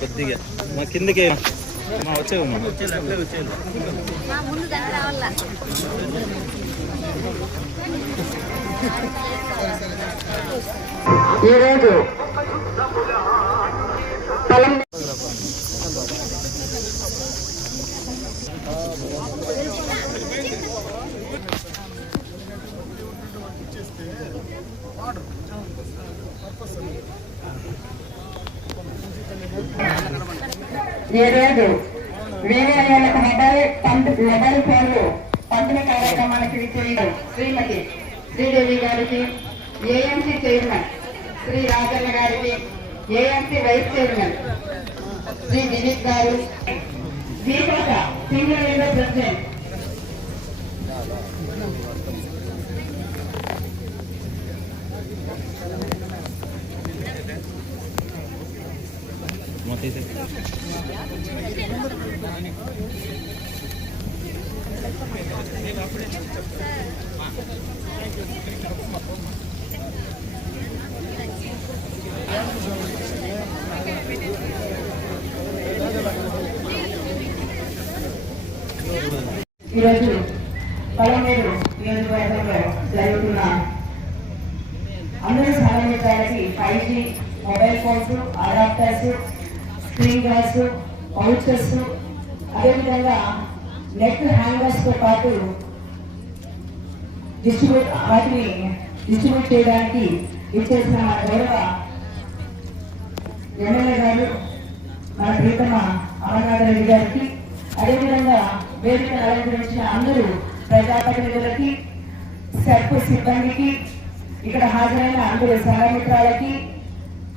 కొద్దిగా మా కిందకి మా వచ్చేవమ్మా ఈరోజు వీరేళ్లకు మొబైల్ ఫోన్లు పంపిణీ కార్యక్రమానికి విచ్చేయడం శ్రీమతి శ్రీదేవి గారికి, ఏఎంసీ చైర్మన్ శ్రీ రాజన్న గారికి, AMC vice chairman Shri Dilip గారు, దీపక సింగిల్ విండో ప్రెసిడెంట్ ఈరోజు పలమనేరు నియోజకవర్గంలో జరుగుతున్న అందరూ సహమిత్రాలకి 5G mobile phones, adapters, screen guards, pouches, అదేవిధంగా నెట్ హ్యాంగర్స్ తో పాటు వాటిని డిస్ట్రిబ్యూట్ చేయడానికి ఇచ్చేసిన మన గౌరవ ఎమ్మెల్యే గారు, మన ప్రీతమ అమర్నాథ్ రెడ్డి గారికి, అదేవిధంగా వేదికను అలంకరించిన అందరూ ప్రజాప్రతినిధులకి, సెర్ప్ సిబ్బందికి, ఇక్కడ హాజరైన అందరూ సంఘమిత్రాలకి,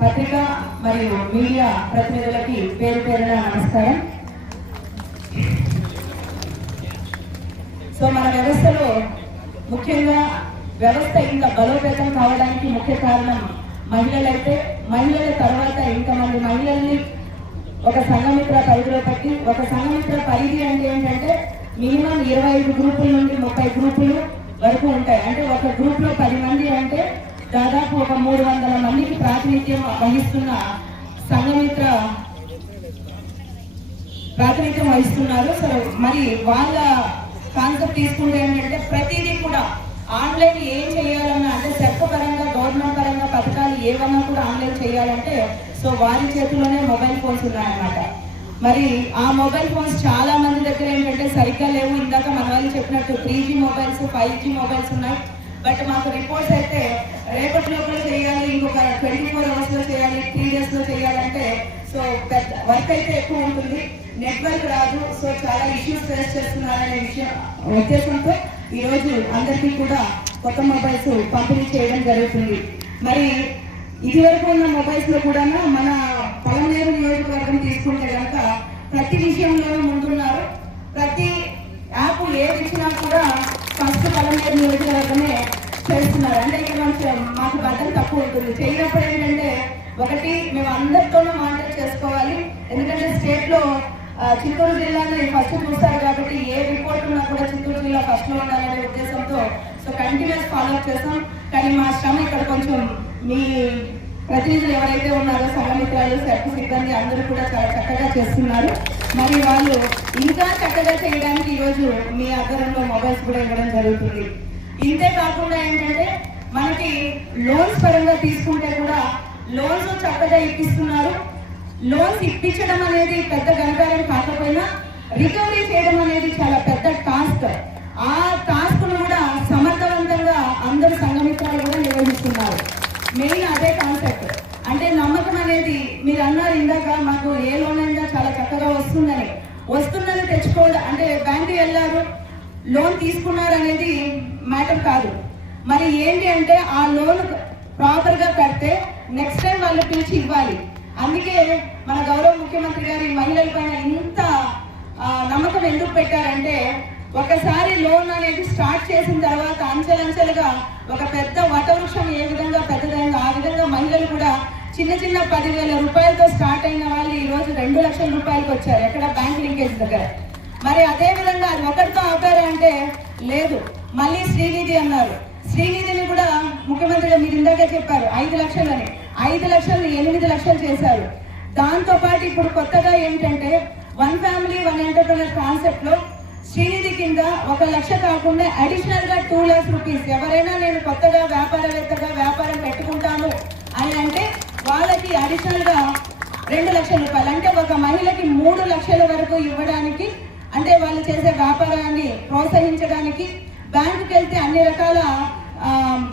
పత్రిక మరియు మీడియా ప్రతినిధులకి పేరు పేరున నమస్కారం. సో మన వ్యవస్థలో ముఖ్యంగా వ్యవస్థ ఇంకా బలోపేతం కావడానికి ముఖ్య కారణం మహిళలైతే, మహిళల తర్వాత ఇంతమంది మహిళల్ని ఒక సంఘమిత్ర పరిధిలో పెట్టి, ఒక సంఘమిత్ర పరిధి అంటే ఏంటంటే మినిమం 25 గ్రూపుల నుండి 30 గ్రూపులు వరకు ఉంటాయి. అంటే ఒక గ్రూప్ లో 10 మంది అంటే దాదాపు ఒక 300 మందికి ప్రాతినిధ్యం వహిస్తున్న సంఘమిత్ర ప్రాతినిధ్యం వహిస్తున్నారు. సో మరి వాళ్ళ కాన్సెప్ట్ తీసుకుంటే ఏంటంటే ప్రతిదీ కూడా ఆన్లైన్ ఏం చేయాలన్నా, అంటే సెర్ప్ పరంగా గవర్నమెంట్ పరంగా పథకాలు ఏమన్నా కూడా ఆన్లైన్ చేయాలంటే సో వారి చేతిలోనే మొబైల్ ఫోన్స్ ఉన్నాయన్నమాట. మరి ఆ మొబైల్ ఫోన్స్ చాలా మంది దగ్గర ఏంటంటే సరిగ్గా లేవు. ఇందాక మన వాళ్ళు చెప్పినట్టు 3G మొబైల్స్, 5G మొబైల్స్ ఉన్నాయి. బట్ మాకు రిపోర్ట్స్ అయితే రేపటి లోపల చేయాలి, ఇంకొక 24 అవర్స్ లో చేయాలి, 3 days లో చేయాలంటే సో పెద్ద వర్క్ అయితే ఎక్కువ ఉంటుంది, నెట్వర్క్ రాదు. సో చాలా ఇష్యూస్ ఫేస్ చేస్తున్నారనే ఉద్దేశంతో ఈరోజు అందరికీ కూడా కొత్త మొబైల్స్ పంపిణీ చేయడం జరుగుతుంది. మరి ఇదివరకు ఉన్న మొబైల్స్ లో కూడా మన పలమనేరు నియోజకవర్గం తీసుకుంటే కనుక ప్రతి విషయంలోనూ ముందున్నారు. ప్రతి యాప్ ఏది ఇచ్చినా కూడా ఫస్ట్ పలమనేరు నియోజకవర్గమే చేస్తున్నారు. అంటే ఇక్కడ మాకు బడ్జెట్ తక్కువ ఉంటుంది. చేయనప్పుడు ఏంటంటే ఒకటి మేము అందరితోనూ మానిటర్ చేసుకోవాలి. ఎందుకంటే స్టేట్ లో చిత్తూరు జిల్లాని ఫస్ట్ చూస్తారు కాబట్టి ఏ రిపోర్ట్ ఉన్నా కూడా చిత్తూరు జిల్లా ఫస్ట్ లో ఉండాలనే ఉద్దేశంతో సో కంటిన్యూస్ ఫాలో అప్ చేస్తాం. కానీ మా శ్రమ ఇక్కడ కొంచెం మీ ప్రతినిధులు ఎవరైతే ఉన్నారో సంఘమిత్రాలు, సెర్ప్ సిబ్బంది అందరూ కూడా చాలా చక్కగా చేస్తున్నారు. మరి వాళ్ళు ఇంకా చక్కగా చేయడానికి ఈరోజు మీ ఆధ్వర్యంలో మొబైల్స్ కూడా ఇవ్వడం జరుగుతుంది. ఇంతే కాకుండా ఏంటంటే మనకి లోన్స్ పరంగా తీసుకుంటే కూడా లోన్స్ చక్కగా ఇప్పిస్తున్నారు. లోన్స్ ఇప్పించడం అనేది పెద్ద గణకార్యం కాకపోయినా రికవరీ చేయడం అనేది చాలా పెద్ద టాస్క్. ఆ టాస్క్ ను కూడా సమర్థవంతంగా అందరు సంఘమిత్రాలు కూడా నిర్వహిస్తున్నారు. మెయిన్ అదే కాన్సెప్ట్. అంటే నమ్మకం అనేది మీరు అన్నారు ఇందాక, మాకు ఏ లోన్ అయినా చాలా చక్కగా వస్తుందని తెచ్చుకోవడం అంటే బ్యాంకు వెళ్ళారు, లోన్ తీసుకున్నారు అనేది మ్యాటర్ కాదు. మరి ఏంటి అంటే ఆ లోన్ ప్రాపర్ గా కడితే నెక్స్ట్ టైం వాళ్ళు పిలిచి ఇవ్వాలి. అందుకే మన గౌరవ ముఖ్యమంత్రి గారు ఈ మహిళల పైన ఇంత నమ్మకం ఎందుకు పెట్టారంటే ఒకసారి లోన్ అనేది స్టార్ట్ చేసిన తర్వాత అంచెలంచెలుగా ఒక పెద్ద వటవృక్షం ఏ విధంగా పెద్దదైందో ఆ విధంగా మహిళలు కూడా చిన్న చిన్న 10,000 రూపాయలతో స్టార్ట్ అయిన వాళ్ళు ఈ రోజు 2 లక్షల రూపాయలకు వచ్చారు, ఎక్కడ బ్యాంక్ లింకేజ్ దగ్గర. మరి అదే విధంగా అది ఒకటితో ఆపారు అంటే లేదు. మళ్ళీ శ్రీనిధి అన్నారు. శ్రీనిధిని కూడా ముఖ్యమంత్రిగా మీరు ఇందాకే చెప్పారు 5 లక్షలని, 5 లక్షలు 8 లక్షలు చేశారు. దాంతో పాటు ఇప్పుడు కొత్తగా ఏంటంటే 1 ఫ్యామిలీ 1 ఎంటర్ప్రెన్యూర్ కాన్సెప్ట్ లో శ్రీనిధి కింద 1 లక్ష కాకుండా అడిషనల్ గా 2 lakhs రూపీస్ ఎవరైనా నేను కొత్తగా వ్యాపారవేత్తగా వ్యాపారం పెట్టుకుంటాను అని అంటే వాళ్ళకి అడిషనల్ గా 2 లక్షల రూపాయలు, అంటే ఒక మహిళకి 3 లక్షల వరకు ఇవ్వడానికి, అంటే వాళ్ళు చేసే వ్యాపారాన్ని ప్రోత్సహించడానికి బ్యాంకుకి వెళ్తే అన్ని రకాల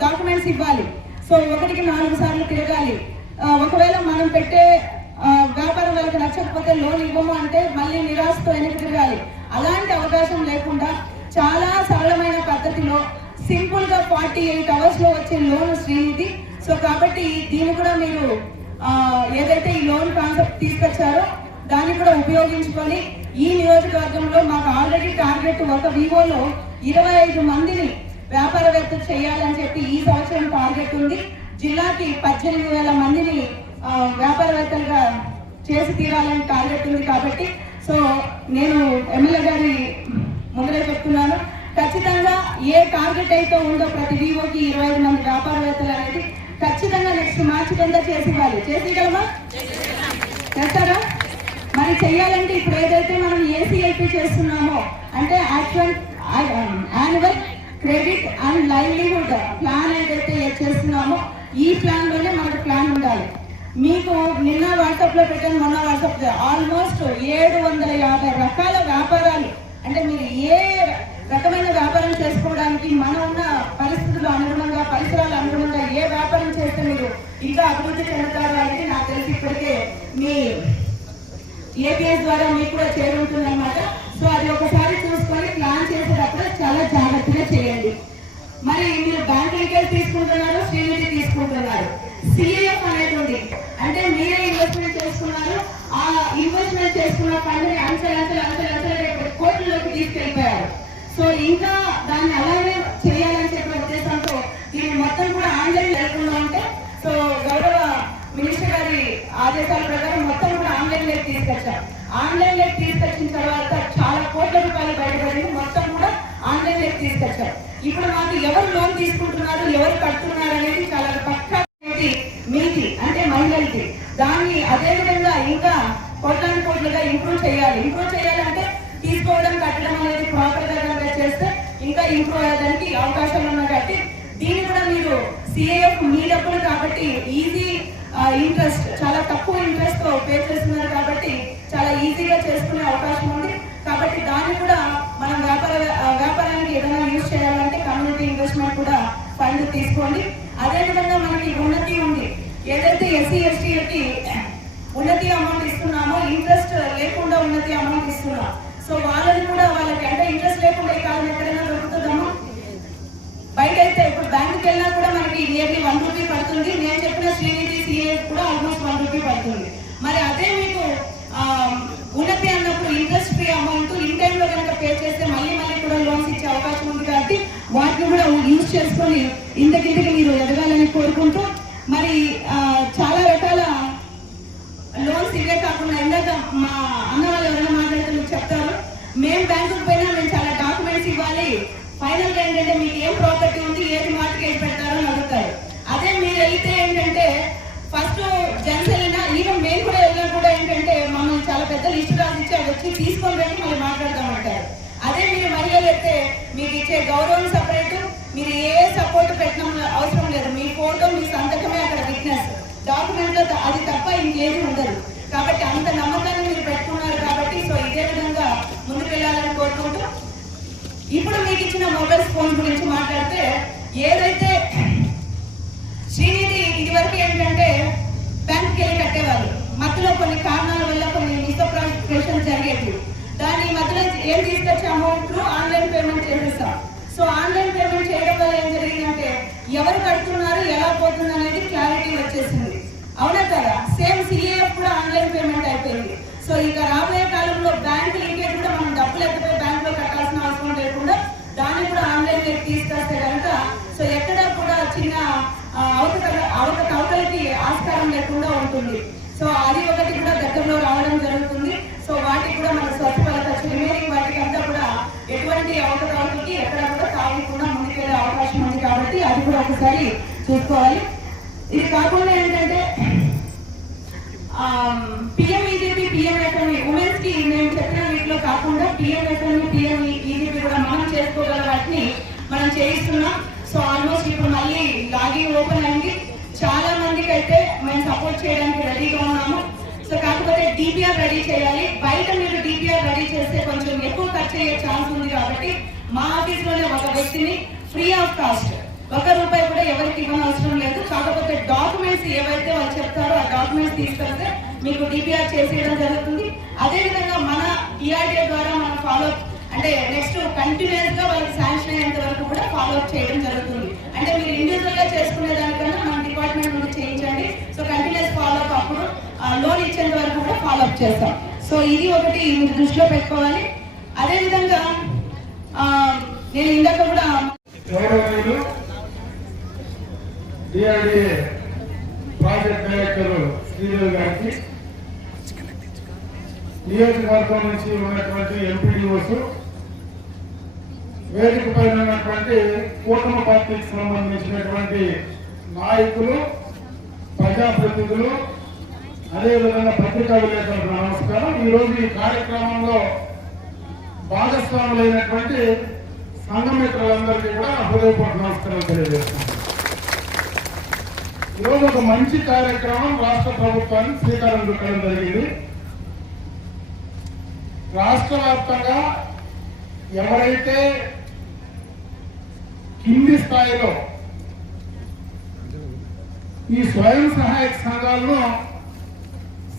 డాక్యుమెంట్స్ ఇవ్వాలి. సో 1కి 4 సార్లు తిరగాలి. ఒకవేళ మనం పెట్టే వ్యాపారం వాళ్ళకి నచ్చకపోతే లోన్ ఇవ్వము అంటే మళ్ళీ నిరాశతో వెనక్కి తిరగాలి. అలాంటి అవకాశం లేకుండా చాలా సరళమైన పద్ధతిలో సింపుల్ గా 48 hours లో వచ్చే లోన్ శ్రీనిధి. సో కాబట్టి దీన్ని కూడా మీరు ఏదైతే ఈ లోన్ కాన్సెప్ట్ తీసుకొచ్చారో దాన్ని కూడా ఉపయోగించుకొని ఈ నియోజకవర్గంలో మాకు ఆల్రెడీ టార్గెట్ ఒక వివోలో 25 మందిని వ్యాపారవేత్తలు చేయాలని చెప్పి ఈ సంవత్సరం టార్గెట్ ఉంది. జిల్లాకి 18,000 మందిని వ్యాపారవేత్తలుగా చేసి తీరాలని టార్గెట్ ఉంది. కాబట్టి సో నేను ఎమ్మెల్యే గారి ముందరే చెప్తున్నాను, ఖచ్చితంగా ఏ టార్గెట్ అయితే ఉందో ప్రతి వివోకి 25 మంది వ్యాపారవేత్తలు అనేది ఖచ్చితంగా నెక్స్ట్ మార్చి కింద చేసి ఇవ్వాలి. చేసేయగలమా? చేస్తారా? మరి చెయ్యాలంటే ఇప్పుడు ఏదైతే మనం ఏసీఐపీ చేస్తున్నామో అంటే annual credit and livelihood plan ఏదైతే చేస్తున్నామో ఈ ప్లాన్ లోనే మనకు ప్లాన్ ఉండాలి. మీకు నిన్న వాట్సాప్ లో పెట్టాను, మొన్న వాట్సాప్ ఆల్మోస్ట్ 750 రకాల వ్యాపారాలు, అంటే మీరు ఏ రకమైన వ్యాపారం చేసుకోవడానికి మనం ఉన్న పరిస్థితులు అనుగుణంగా పరిసరాలు అనుగుణంగా ఏ వ్యాపారం చేస్తే మీరు ఇంకా అభివృద్ధి చెందుతారు అనేది నాకు తెలిసి ఇప్పటికే మీ ఏపీఎస్ ద్వారా మీకు కూడా చేరుతుందన్నమాట. సో అది ఒకసారి చూసుకొని ప్లాన్ చేసేటప్పుడు చాలా జాగ్రత్తగా చేయండి. మరి మీరు బ్యాంకులకే తీసుకుంటున్నారు, శ్రీనిధి తీసుకుంటున్నారు, సిఏఎఫ్ అనేది ఉంది, అంటే మీరే ఇన్వెస్ట్మెంట్ చేసుకున్నారు. ఆ ఇన్వెస్ట్మెంట్ చేసుకున్న ఫండ్ని అంచెలంచెలు కోట్లలోకి తీసుకెళ్ళిపోయారు. సో ఇంకా దాన్ని అలాగే చేయాలని చెప్పే ఉద్దేశంతో దీన్ని మొత్తం కూడా ఆన్లైన్ లేకుండా ఉంటే, సో గౌరవ మినిస్టర్ గారి ఆదేశాల ప్రకారం మొత్తం కూడా ఆన్లైన్ లోకి తీసుకొచ్చారు. ఆన్లైన్ లోకి తీసుకొచ్చిన తర్వాత చాలా కోట్ల రూపాయలు బయటపడింది, మొత్తం కూడా ఆన్లైన్ లోకి తీసుకొచ్చారు. ఇప్పుడు మాకు ఎవరు లోన్ తీసుకుంటున్నారు, ఎవరు కడుతున్నారు అనేది చాలా పక్కా మీది, అంటే మహిళలకి. దాన్ని అదేవిధంగా ఇంకా కోట్లుగా ఇంప్రూవ్ చేయాలి. ఇంప్రూవ్ చేయాలంటే తీసుకోవడం కట్టడం అనేది ప్రాపర్ గా చేస్తే ఇంకా ఇంప్రూవ్ అయ్యేదానికి అవకాశాలు ఉన్నాయి. కాబట్టి దీన్ని కూడా మీరు సిఏఎఫ్ మీ డబ్బులు కాబట్టి ఈజీ ఇంట్రెస్ట్, చాలా తక్కువ ఇంట్రెస్ట్ తో పే చేస్తున్నారు కాబట్టి చాలా ఈజీగా చేసుకునే అవకాశం ఉంది. కాబట్టి దాన్ని కూడా మనం వ్యాపారానికి ఏదైనా యూజ్ చేయాలంటే కమ్యూనిటీ ఇన్వెస్ట్మెంట్ కూడా ఫండ్ తీసుకోండి. అదేవిధంగా మనకి ఉన్నతి ఉంది, ఏదైతే ఎస్సీ ఎస్టీలకి ఉన్నతి అమౌంట్ ఇస్తున్నామో ఇంట్రెస్ట్ లేకుండా ఉన్నతి అమౌంట్ ఇస్తున్నాం. సో వాళ్ళని కూడా వాళ్ళకి అంటే ఇంట్రెస్ట్ లేకుండా ఈ కాలం ఎక్కడైనా దొరుకుతుందమ్మా? బయట అయితే ఇప్పుడు బ్యాంకుకి వెళ్ళినా కూడా మనకి నియర్లీ 1 రూపీ పడుతుంది. నేను చెప్పిన శ్రీనిధి సిఏఎఫ్ కూడా ఆల్మోస్ట్ 1 రూపీ పడుతుంది. మరి అదే మీకు ఉన్నతి అన్నప్పుడు ఇంట్రెస్ట్ ఫ్రీ అమౌంట్ ఇన్ టైంలో కనుక పే చేస్తే మళ్ళీ కూడా లోన్స్ ఇచ్చే అవకాశం ఉంది. కాబట్టి వాటిని కూడా యూజ్ చేసుకొని ఇంతకింతకి మీరు ఎదగాలని కోరుకుంటూ, మరి చాలా రకాల లోన్స్ ఇవే కాకుండా ఇందాక మా అన్న వాళ్ళు ఎవరైనా మాట్లాడితే మీకు చెప్తారు, మేము బ్యాంకుకి పోయినా మేము చాలా డాక్యుమెంట్స్ ఇవ్వాలి, ఫైనల్ గా ఏంటంటే మీకు ఏం ప్రాపర్టీ ఉంది, ఏది మార్కెట్ పెడతారో అని అడుగుతారు. అదే మీరు వెళ్తే ఏంటంటే ఫస్ట్ జెంట్స్ వెళ్ళినా ఈవెన్ మేము కూడా వెళ్ళినా కూడా ఏంటంటే మమ్మల్ని చాలా పెద్ద లిస్ట్ రాసిచ్చి అది వచ్చి తీసుకొని వెళ్ళి మళ్ళీ మాట్లాడదామంటారు. అదే మీరు మహిళలు అయితే మీకు ఇచ్చే గౌరవం సపరేట్, మీరు ఏ సపోర్ట్ పెట్టడం అవసరం లేదు, మీ ఫోటో మీ సంతకమే అక్కడ విట్నెస్, డాక్యుమెంట్ లో అది తప్ప ఇంకేమీ ఉండదు. కాబట్టి అంత నమ్మకాన్ని మీరు పెట్టుకున్నారు. కాబట్టి సో ఇదే విధంగా ముందుకు వెళ్ళాలని కోరుకుంటూ, ఇప్పుడు మీకు ఇచ్చిన మొబైల్ ఫోన్ గురించి మాట్లాడితే, ఏదైతే శ్రీనిధి ఇది వరకు ఏంటంటే బ్యాంక్కి వెళ్ళి కట్టేవాళ్ళు, మధ్యలో కొన్ని కారణాల వల్ల కొన్ని మిస్అప్రాపరేషన్ జరిగేవి. దాని మధ్యలో ఏం తీసుకొచ్చామో త్రూ ఆన్లైన్ పేమెంట్ చేసేస్తాం. సో ఆన్లైన్ పేమెంట్ చేయడం వల్ల ఏం జరిగిందంటే ఎవరు కడుతున్నారు, ఎలా పోతుంది అనేది క్లారిటీ వచ్చేసింది. అవునా కదా? సేమ్ సిఏఎఫ్ కూడా ఆన్లైన్ పేమెంట్ అయిపోయింది. సో ఇక రాబోయే కాలంలో బ్యాంక్ లింకేజ్ కూడా మనం డబ్బులు ఎత్తిపోయి బ్యాంక్ లో కట్టాల్సిన అవసరం లేకుండా దాన్ని కూడా ఆన్లైన్ లోకి తీసుకొస్తే కనుక సో ఎక్కడ కూడా చిన్న అవకతవకలకి ఆస్కారం లేకుండా ఉంటుంది. సో అది ఒకటి కూడా దగ్గరలో రావడం జరుగుతుంది. సో వాటికి కూడా మన స్వచ్ఛ రిమైనింగ్ వాటికి అంతా కూడా ఎటువంటి అవకతవకలకి ఎక్కడ కూడా ఒకసారి చూసుకోవాలి. ఇది కాకుండా ఏంటంటే పిఎంఈజీపీ, పిఎంఎఫ్ఎంఈ ఉమెన్స్ కి మేము చెప్పిన వీటిలో కాకుండా పిఎంఎఫ్ఎంఈ, పిఎంఈజీపీ కూడా మనం చేసుకోగల వాటిని మనం చేయిస్తున్నాం. సో ఆల్మోస్ట్ ఇప్పుడు మళ్ళీ లాగిన్ ఓపెన్ అయింది. చాలా మందికి అయితే మేము సపోర్ట్ చేయడానికి రెడీగా ఉన్నాము. సో కాకపోతే డిపిఆర్ రెడీ చేయాలి. బయట మీరు డిపిఆర్ రెడీ చేస్తే కొంచెం ఎక్కువ ఖర్చు అయ్యే ఛాన్స్ ఉంది కాబట్టి మా ఆఫీస్లోనే ఒక వ్యక్తిని ఫ్రీ ఆఫ్ కాస్ట్ ₹1 కూడా ఎవరికి ఇవ్వనవసరం లేదు. కాకపోతే డాక్యుమెంట్స్ ఏవైతే వాళ్ళు చెప్తారో ఆ డాక్యుమెంట్స్ తీసుకొస్తే మీకు డిపిఆర్ చేసేయడం జరుగుతుంది. అదేవిధంగా మన ఈఆర్టీఏ ద్వారా మనం ఫాలోఅప్ అంటే నెక్స్ట్ కంటిన్యూస్ గా వాళ్ళకి శాంక్షన్ అయ్యేంత వరకు కూడా ఫాలోఅప్ చేయడం జరుగుతుంది. అంటే మీరు ఇండివిజువల్ గా చేసుకునే దానికన్నా మన డిపార్ట్మెంట్ నుండి చేయించండి. సో కంటిన్యూస్ ఫాలోఅప్ అప్పుడు లోన్ ఇచ్చేంత వరకు కూడా ఫాలోఅప్ చేస్తాం. సో ఇది ఒకటి మీరు దృష్టిలో పెట్టుకోవాలి. అదేవిధంగా నేను ఇందాక కూడా డిఆర్డీఏ ప్రాజెక్ట్ డైరెక్టర్ శ్రీదేవి గారికి, నియోజకవర్గం నుంచి ఉన్నటువంటి ఎంపీడీఓస్, వేదిక పైన ఉన్నటువంటి కూటమి పార్టీకి సంబంధించినటువంటి నాయకులు, ప్రజాప్రతినిధులు, అదేవిధంగా పత్రికా విలేకరులకు నమస్కారం. ఈరోజు ఈ కార్యక్రమంలో భాగస్వాములైనటువంటి సంఘమిత్రులందరికీ కూడా హృదయపూర్వక నమస్కారం తెలియజేస్తున్నాను. ఈరోజు ఒక మంచి కార్యక్రమం రాష్ట్ర ప్రభుత్వానికి శ్రీకారం చుట్టడం జరిగింది. రాష్ట్ర వ్యాప్తంగా ఎవరైతే కింది స్థాయిలో ఈ స్వయం సహాయక సంఘాలను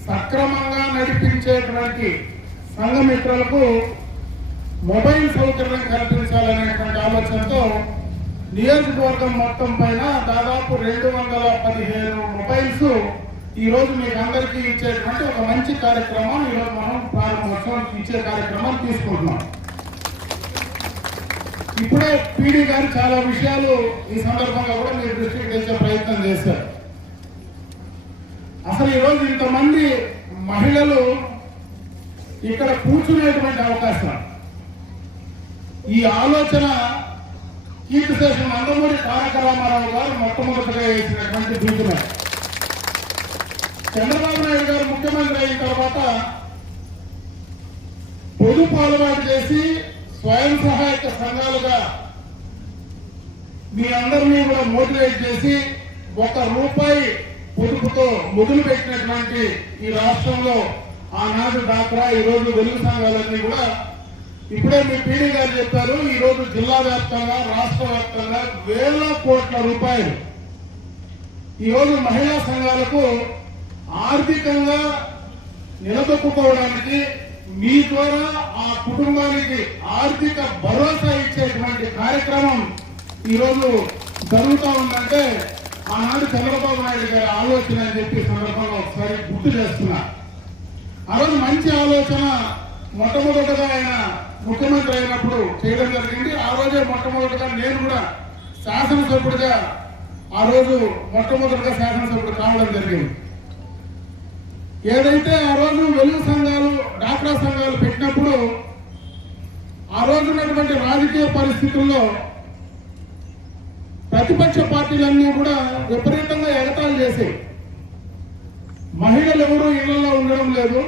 సక్రమంగా నడిపించేటువంటి సంఘమిత్రులకు మొబైల్ సౌకర్యం కల్పించాలనేటువంటి ఆలోచనతో నియోజకవర్గం మొత్తం పైన దాదాపు 215 మొబైల్స్ ఈ రోజు మీకు అందరికీ ఇచ్చేటువంటి ఒక మంచి కార్యక్రమం ఈరోజు మనం ప్రారంభోత్సవం ఇచ్చే కార్యక్రమం తీసుకుంటున్నాం. ఇప్పుడే పీడీ గారు చాలా విషయాలు ఈ సందర్భంగా కూడా మీరు దృష్టికి తెచ్చే ప్రయత్నం చేశారు. అసలు ఈరోజు ఇంతమంది మహిళలు ఇక్కడ కూర్చునేటువంటి అవకాశం, ఈ ఆలోచన కీర్తిశేషం నందమూరి తారక రామారావు గారు మొట్టమొదటిగా వేసినటువంటి బీజమే. చంద్రబాబు నాయుడు గారు ముఖ్యమంత్రి అయిన తర్వాత పొదుపు అలవాటు చేసి స్వయం సహాయక సంఘాలుగా మీ అందరినీ కూడా మోటివేట్ చేసి ₹1 పొదుపుతో మొదలు పెట్టినటువంటి ఈ రాష్ట్రంలో ఆనాడు డాక్రా, ఈ రోజు వెలుగు సంఘాలన్నీ కూడా ఇప్పుడే మీ పీడీ గారు చెప్పారు. ఈ రోజు జిల్లా వ్యాప్తంగా, రాష్ట్ర వ్యాప్తంగా వేల కోట్ల రూపాయలు ఈ రోజు మహిళా సంఘాలకు ఆర్థికంగా నిలదొక్కుకోవడానికి, మీ ద్వారా ఆ కుటుంబానికి ఆర్థిక భరోసా ఇచ్చేటువంటి కార్యక్రమం ఈ రోజు జరుగుతూ ఉందంటే ఆనాడు చంద్రబాబు నాయుడు గారి ఆలోచన అని చెప్పి సందర్భంగా ఒకసారి గుర్తు చేస్తున్నా. ఆ రోజు మంచి ఆలోచన మొట్టమొదటిగా ఆయన ముఖ్యమంత్రి అయినప్పుడు చేయడం జరిగింది. ఆ రోజే మొట్టమొదటిగా నేను కూడా శాసనసభ్యుడిగా ఆ రోజు మొట్టమొదటిగా శాసనసభ్యుడు కావడం జరిగింది. ఏదైతే ఆ రోజు వెలుగు సంఘాలు, డాక్రా సంఘాలు పెట్టినప్పుడు ఆ రోజు ఉన్నటువంటి రాజకీయ పరిస్థితుల్లో ప్రతిపక్ష పార్టీలన్నీ కూడా విపరీతంగా ఎగతాళి చేసేవి. మహిళలు ఎవరూ ఇళ్లలో ఉండడం లేదు,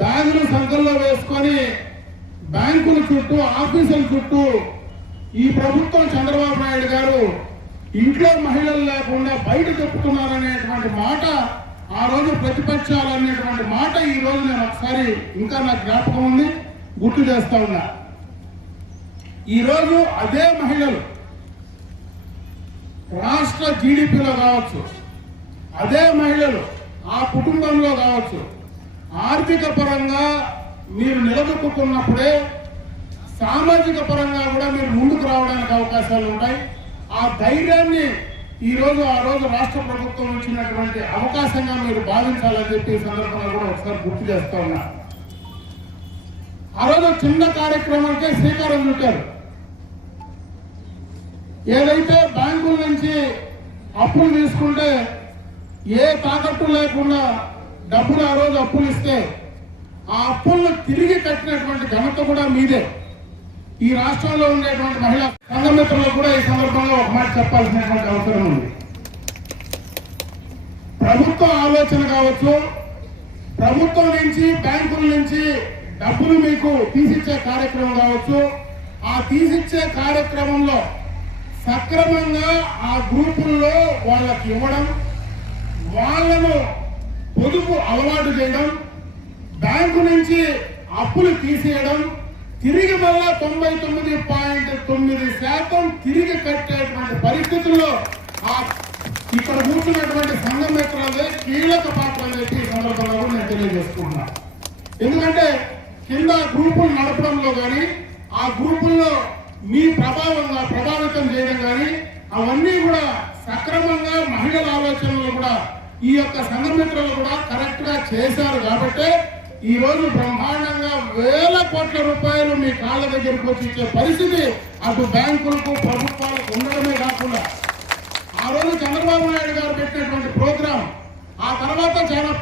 బ్యాగులు సంఖ్యలో వేసుకొని బ్యాంకుల చుట్టూ, ఆఫీసుల చుట్టూ ఈ ప్రభుత్వం చంద్రబాబు నాయుడు గారు ఇంట్లో మహిళలు లేకుండా బయట చెప్పుతున్నారనేటువంటి మాట ఆ రోజు ప్రతిపక్షాలు అనేటువంటి మాట ఈ రోజు నేను ఒకసారి ఇంకా నాకు జ్ఞాపకం ఉంది, గుర్తు చేస్తా ఉన్నా. ఈరోజు అదే మహిళలు రాష్ట్ర జీడిపిలో కావచ్చు, అదే మహిళలు ఆ కుటుంబంలో కావచ్చు, ఆర్థిక పరంగా మీరు నిలదొక్కున్నప్పుడే సామాజిక పరంగా కూడా మీరు ముందుకు రావడానికి అవకాశాలు ఉంటాయి. ఆ ధైర్యాన్ని ఈ రోజు ఆ రోజు రాష్ట్ర ప్రభుత్వం ఇచ్చినటువంటి అవకాశంగా మీరు భావించాలని చెప్పి ఈ సందర్భంగా కూడా ఒకసారి గుర్తు చేస్తా ఉన్నా. ఆ రోజు చిన్న కార్యక్రమానికే శ్రీకారం చుట్టారు. ఏదైతే బ్యాంకుల నుంచి అప్పులు తీసుకుంటే ఏ తాకట్టు లేకుండా డబ్బులు ఆ రోజు అప్పులు ఇస్తే ఆ అప్పులను తిరిగి కట్టినటువంటి ఘనత కూడా మీదే. ఈ రాష్ట్రంలో ఉండేటువంటి మహిళా సంఘమిత్రులకు కూడా ఈ సందర్భంగా ఒక మాట చెప్పాల్సినటువంటి అవసరం ఉంది. ప్రభుత్వ ఆలోచన కావచ్చు, ప్రభుత్వం నుంచి బ్యాంకుల నుంచి డబ్బులు మీకు తీసిచ్చే కార్యక్రమం కావచ్చు, ఆ తీసిచ్చే కార్యక్రమంలో సక్రమంగా ఆ గ్రూపుల్లో వాళ్ళకి ఇవ్వడం, వాళ్ళను పొదుపు అలవాటు చేయడం, బ్యాంకు నుంచి అప్పులు తీసేయడం, తిరిగి మళ్ళా 99.9% తిరిగి కట్టేటువంటి పరిస్థితుల్లో ఇక్కడ కూర్చున్నటువంటి సంఘం మిత్రులదే కీలక పాత్ర అని చెప్పి ఈ సందర్భంలో నేను తెలియజేసుకుంటున్నా. ఎందుకంటే కింద గ్రూపులు నడపడంలో కానీ, ఆ గ్రూపుల్లో మీ ప్రభావితం చేయడం కానీ, అవన్నీ కూడా సక్రమంగా మహిళల ఆలోచనలు కూడా ఈ యొక్క సంఘం మిత్రులు కూడా కరెక్ట్ గా చేశారు. కాబట్టి ఈ రోజు బ్రహ్మాండంగా వేల కోట్ల రూపాయలు మీ కాళ్ళ దగ్గరికి వచ్చి ఇచ్చే పరిస్థితి అటు బ్యాంకులకు ప్రభుత్వాలకు ఉండడమే కాకుండా, ఆ రోజు చంద్రబాబు నాయుడు గారు పెట్టినటువంటి ప్రోగ్రాం, ఆ తర్వాత చాలా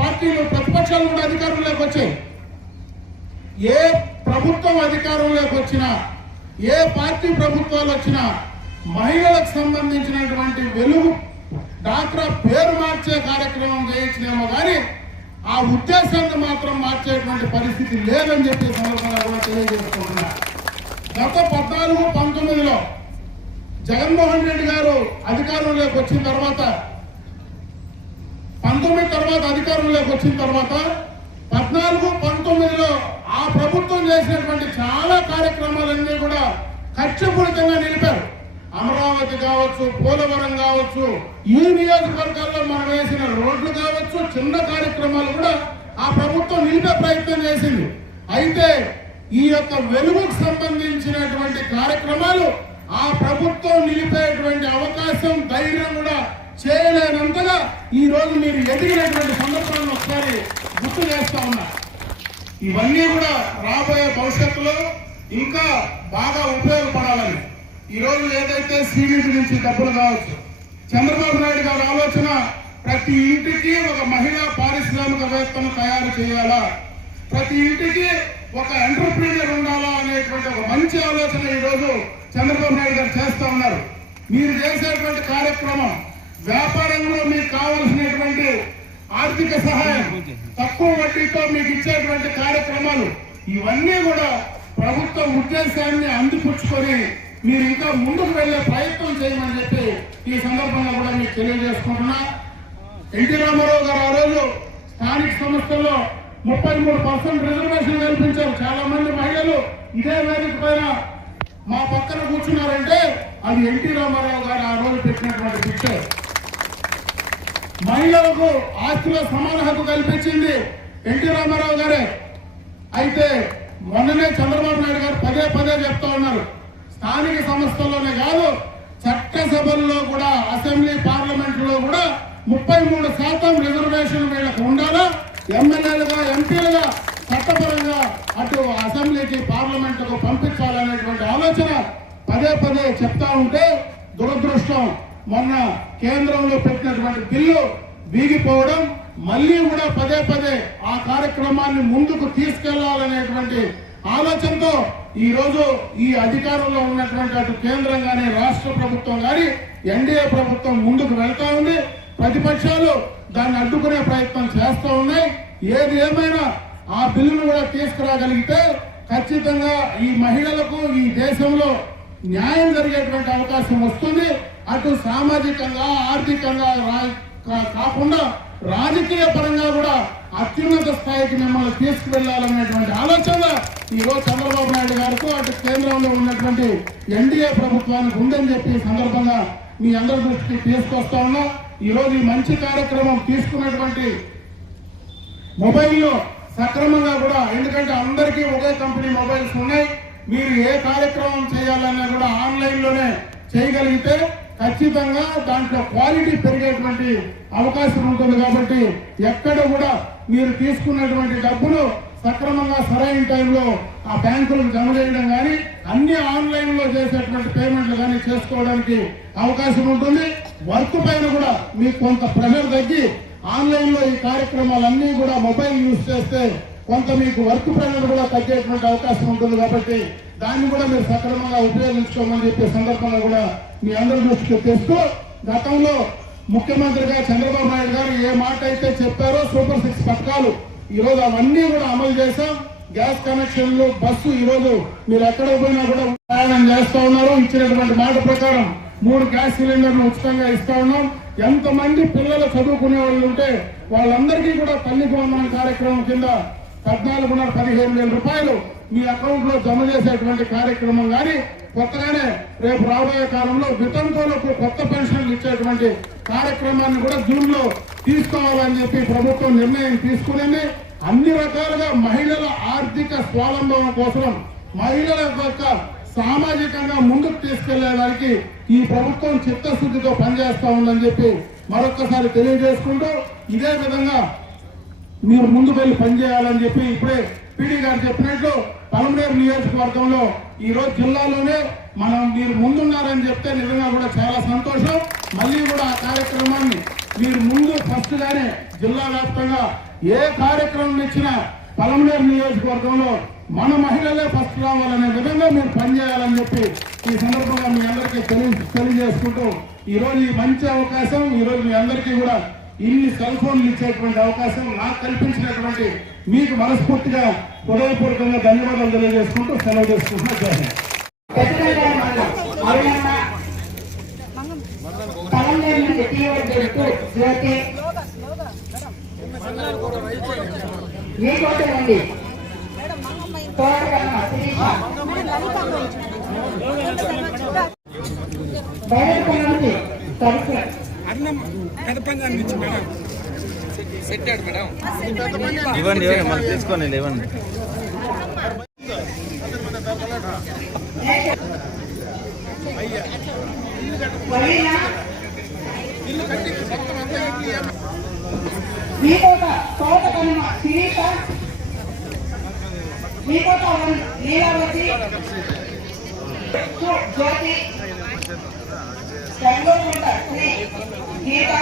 పార్టీలు ప్రతిపక్షాలు కూడా అధికారంలోకి వచ్చాయి. ఏ ప్రభుత్వం అధికారంలోకి వచ్చినా, ఏ పార్టీ ప్రభుత్వాలు వచ్చినా మహిళలకు సంబంధించినటువంటి వెలుగు డాక్రా పేరు మార్చే కార్యక్రమం చేయించినేమో కానీ ఆ ఉద్దేశాన్ని మాత్రం మార్చేటువంటి పరిస్థితి లేదని చెప్పి సందర్భంగా కూడా తెలియజేసుకుంటున్నా. గత 14-19లో జగన్మోహన్ రెడ్డి గారు అధికారంలోకి వచ్చిన తర్వాత, 19 తర్వాత అధికారంలోకి వచ్చిన తర్వాత 14-19లో ఆ ప్రభుత్వం చేసినటువంటి చాలా కార్యక్రమాలన్నీ కూడా ఖర్చుపూరితంగా నిలిపారు. అమరావతి కావచ్చు, పోలవరం కావచ్చు, ఈ నియోజకవర్గాల్లో మనం వేసిన రోడ్లు కావచ్చు, చిన్న కార్యక్రమాలు కూడా ఆ ప్రభుత్వం నిలిపే ప్రయత్నం చేసింది. అయితే ఈ యొక్క వెలుగుకు సంబంధించినటువంటి కార్యక్రమాలు ఆ ప్రభుత్వం నిలిపేటువంటి అవకాశం, ధైర్యం కూడా చేయలేనంతగా ఈ రోజు మీరు ఎదిగినటువంటి సందర్భాలను ఒకసారి గుర్తు చేస్తా ఉన్నా. ఇవన్నీ కూడా రాబోయే భవిష్యత్తులో ఇంకా బాగా ఉపయోగపడాలని, ఈ రోజు ఏదైతే సీనియర్ నుంచి డబ్బులు కావచ్చు, చంద్రబాబు నాయుడు గారి ఆలోచన ప్రతి ఇంటికి ఒక మహిళా పారిశ్రామికవేత్తను తయారు చేయాలా, ప్రతి ఇంటికి ఒక ఎంటర్ప్రీనియర్ ఉండాలా అనేటువంటి ఒక మంచి ఆలోచన ఈ రోజు చంద్రబాబు నాయుడు గారు చేస్తా ఉన్నారు. మీరు చేసేటువంటి కార్యక్రమం, వ్యాపారంలో మీకు కావలసినటువంటి ఆర్థిక సహాయం, తక్కువ వడ్డీతో మీకు ఇచ్చేటువంటి కార్యక్రమాలు, ఇవన్నీ కూడా ప్రభుత్వ ఉద్దేశాన్ని అందిపుచ్చుకొని మీరు ఇంకా ముందుకు వెళ్లే ప్రయత్నం చేయమని చెప్పి ఈ సందర్భంగా కూడా మీకు తెలియజేసుకుంటున్నా. ఎన్టీ రామారావు గారు ఆ రోజు స్థానిక సంస్థల్లో 33% రిజర్వేషన్ కల్పించారు. చాలా మంది మహిళలు ఇదే వేదిక పైన మా పక్కన కూర్చున్నారంటే అది ఎన్టీ రామారావు గారు ఆ రోజు పెట్టినటువంటి పిక్చర్. మహిళలకు ఆస్తిలో సమాన హక్కు కల్పించింది ఎన్టీ రామారావు గారే. అయితే మొన్ననే చంద్రబాబు నాయుడు గారు పదే చెప్తా ఉన్నారు, స్థానిక సంస్థల్లోనే కాదు చట్టసభల్లో కూడా, అసెంబ్లీ పార్లమెంట్ లో కూడా 33% రిజర్వేషన్ వీళ్ళకు ఉండాలా, ఎమ్మెల్యేలుగా ఎంపీలుగా చట్టపరంగా అటు అసెంబ్లీకి పార్లమెంటుకు పంపించాలనేటువంటి ఆలోచన పదే చెప్తా ఉంటే దురదృష్టం మొన్న కేంద్రంలో పెట్టినటువంటి బిల్లు వీగిపోవడం, మళ్ళీ కూడా పదే ఆ కార్యక్రమాన్ని ముందుకు తీసుకెళ్లాలనేటువంటి ఆలోచనతో ఈ రోజు ఈ అధికారంలో ఉన్నటువంటి అటు కేంద్రం గాని, రాష్ట్ర ప్రభుత్వం గాని, ఎన్డీఏ ప్రభుత్వం ముందుకు వెళ్తా ఉంది. ప్రతిపక్షాలు దాన్ని అడ్డుకునే ప్రయత్నం చేస్తూ ఉన్నాయి. ఏది ఏమైనా ఆ బిల్లును కూడా తీసుకురాగలిగితే ఖచ్చితంగా ఈ మహిళలకు ఈ దేశంలో న్యాయం జరిగేటువంటి అవకాశం వస్తుంది. అటు సామాజికంగా, ఆర్థికంగా కాకుండా రాజకీయ పరంగా కూడా అత్యున్నత స్థాయికి మిమ్మల్ని తీసుకువెళ్లాలనేటువంటి ఆలోచన ఈ రోజు చంద్రబాబు నాయుడు గారికి, అటు కేంద్రంలో ఉన్నటువంటి ఎన్డీఏ ప్రభుత్వానికి ఉందని చెప్పి ఈ సందర్భంగా మీ అందరి దృష్టికి తీసుకొస్తా ఉన్నా. ఈ రోజు ఈ మంచి కార్యక్రమం తీసుకున్నటువంటి మొబైల్లో సక్రమంగా కూడా, ఎందుకంటే అందరికీ ఒకే కంపెనీ మొబైల్స్ ఉన్నాయి, మీరు ఏ కార్యక్రమం చేయాలన్నా కూడా ఆన్లైన్ లోనే చేయగలిగితే ఖచ్చితంగా దాంట్లో క్వాలిటీ పెరిగేటువంటి అవకాశం ఉంటుంది. కాబట్టి ఎక్కడ కూడా మీరు తీసుకున్నటువంటి డబ్బులు సక్రమంగా సరైన టైంలో ఆ బ్యాంకులకు జమ చేయడం కానీ, అన్ని ఆన్లైన్ లో చేసేటువంటి పేమెంట్లు కానీ చేసుకోవడానికి అవకాశం ఉంటుంది. వర్క్ పైన కూడా మీకు కొంత ప్రెషర్ తగ్గి ఆన్లైన్ లో ఈ కార్యక్రమాలన్నీ కూడా మొబైల్ యూజ్ చేస్తే కొంత మీకు వర్క్ ప్రెషర్ కూడా తగ్గేటువంటి అవకాశం ఉంటుంది కాబట్టి దాన్ని కూడా మీరు సక్రమంగా ఉపయోగించుకోమని చెప్పే సందర్భంగా కూడా మీ అందరి దృష్టికి తెస్తూ గతంలో ముఖ్యమంత్రిగా చంద్రబాబు నాయుడు గారు ఏ మాట అయితే చెప్పారో సూపర్ 6 పథకాలు ఈ రోజు అవన్నీ కూడా అమలు చేశాం. గ్యాస్ కనెక్షన్లు, బస్సు ఈ రోజు మీరు ఎక్కడ పోయినా కూడా ప్రయాణం చేస్తా ఉన్నారు. ఇచ్చినటువంటి మాట ప్రకారం 3 గ్యాస్ సిలిండర్లు ఉచితంగా ఇస్తా ఉన్నాం. ఎంతమంది పిల్లలు చదువుకునే వాళ్ళు ఉంటే వాళ్ళందరికీ కూడా తల్లికి వందనం కార్యక్రమం కింద 14,15,000 రూపాయలు మీ అకౌంట్ లో జమ చేసేటువంటి కార్యక్రమం కానీ కొత్తగానే రేపు రాబోయే కాలంలో వితంతువులకు కొత్త పెన్షన్లు ఇచ్చేటువంటి కార్యక్రమాన్ని కూడా జూన్ లో తీసుకోవాలని చెప్పి ప్రభుత్వం నిర్ణయం తీసుకునేది. అన్ని రకాలుగా మహిళల ఆర్థిక స్వావలంబన కోసం మహిళల యొక్క సామాజికంగా ముందుకు తీసుకెళ్లేదానికి ఈ ప్రభుత్వం చిత్తశుద్ధితో పనిచేస్తా ఉందని చెప్పి మరొక్కసారి తెలియజేసుకుంటూ ఇదే విధంగా మీరు ముందుకు వెళ్ళి పనిచేయాలని చెప్పి ఇప్పుడే పీడీ గారు చెప్పినట్లు పలమనేరు నియోజకవర్గంలో ఈ రోజు జిల్లాలోనే మీరు ముందున్నారని చెప్తే నిజంగా కూడా చాలా సంతోషం. మళ్ళీ కూడా ఆ కార్యక్రమాన్ని మీరు ముందు ఫస్ట్ గానే జిల్లా వ్యాప్తంగా ఏ కార్యక్రమం ఇచ్చినా పలమనేరు నియోజకవర్గంలో మన మహిళలే ఫస్ట్ రావాలనే విధంగా మీరు పనిచేయాలని చెప్పి ఈ సందర్భంగా మీ అందరికీ తెలియజేసుకుంటూ ఈ రోజు ఈ మంచి అవకాశం, ఈ రోజు మీ అందరికీ కూడా ఇన్ని సెల్ ఫోన్లు ఇచ్చేటువంటి అవకాశం నాకు కల్పించినటువంటి మీకు మనస్ఫూర్తిగా హృదయపూర్వకంగా ధన్యవాదాలు తెలియజేసుకుంటూ సెలవు చేసుకుంటున్నా. ఇవ్వండి మళ్ళీ తీసుకోండి, ఇవ్వండి. మీకోట తోట కనుమ శిరీష, మీకోట లీలావతి, జ్యోతి, గంగోకుంట శ్రీ గీత,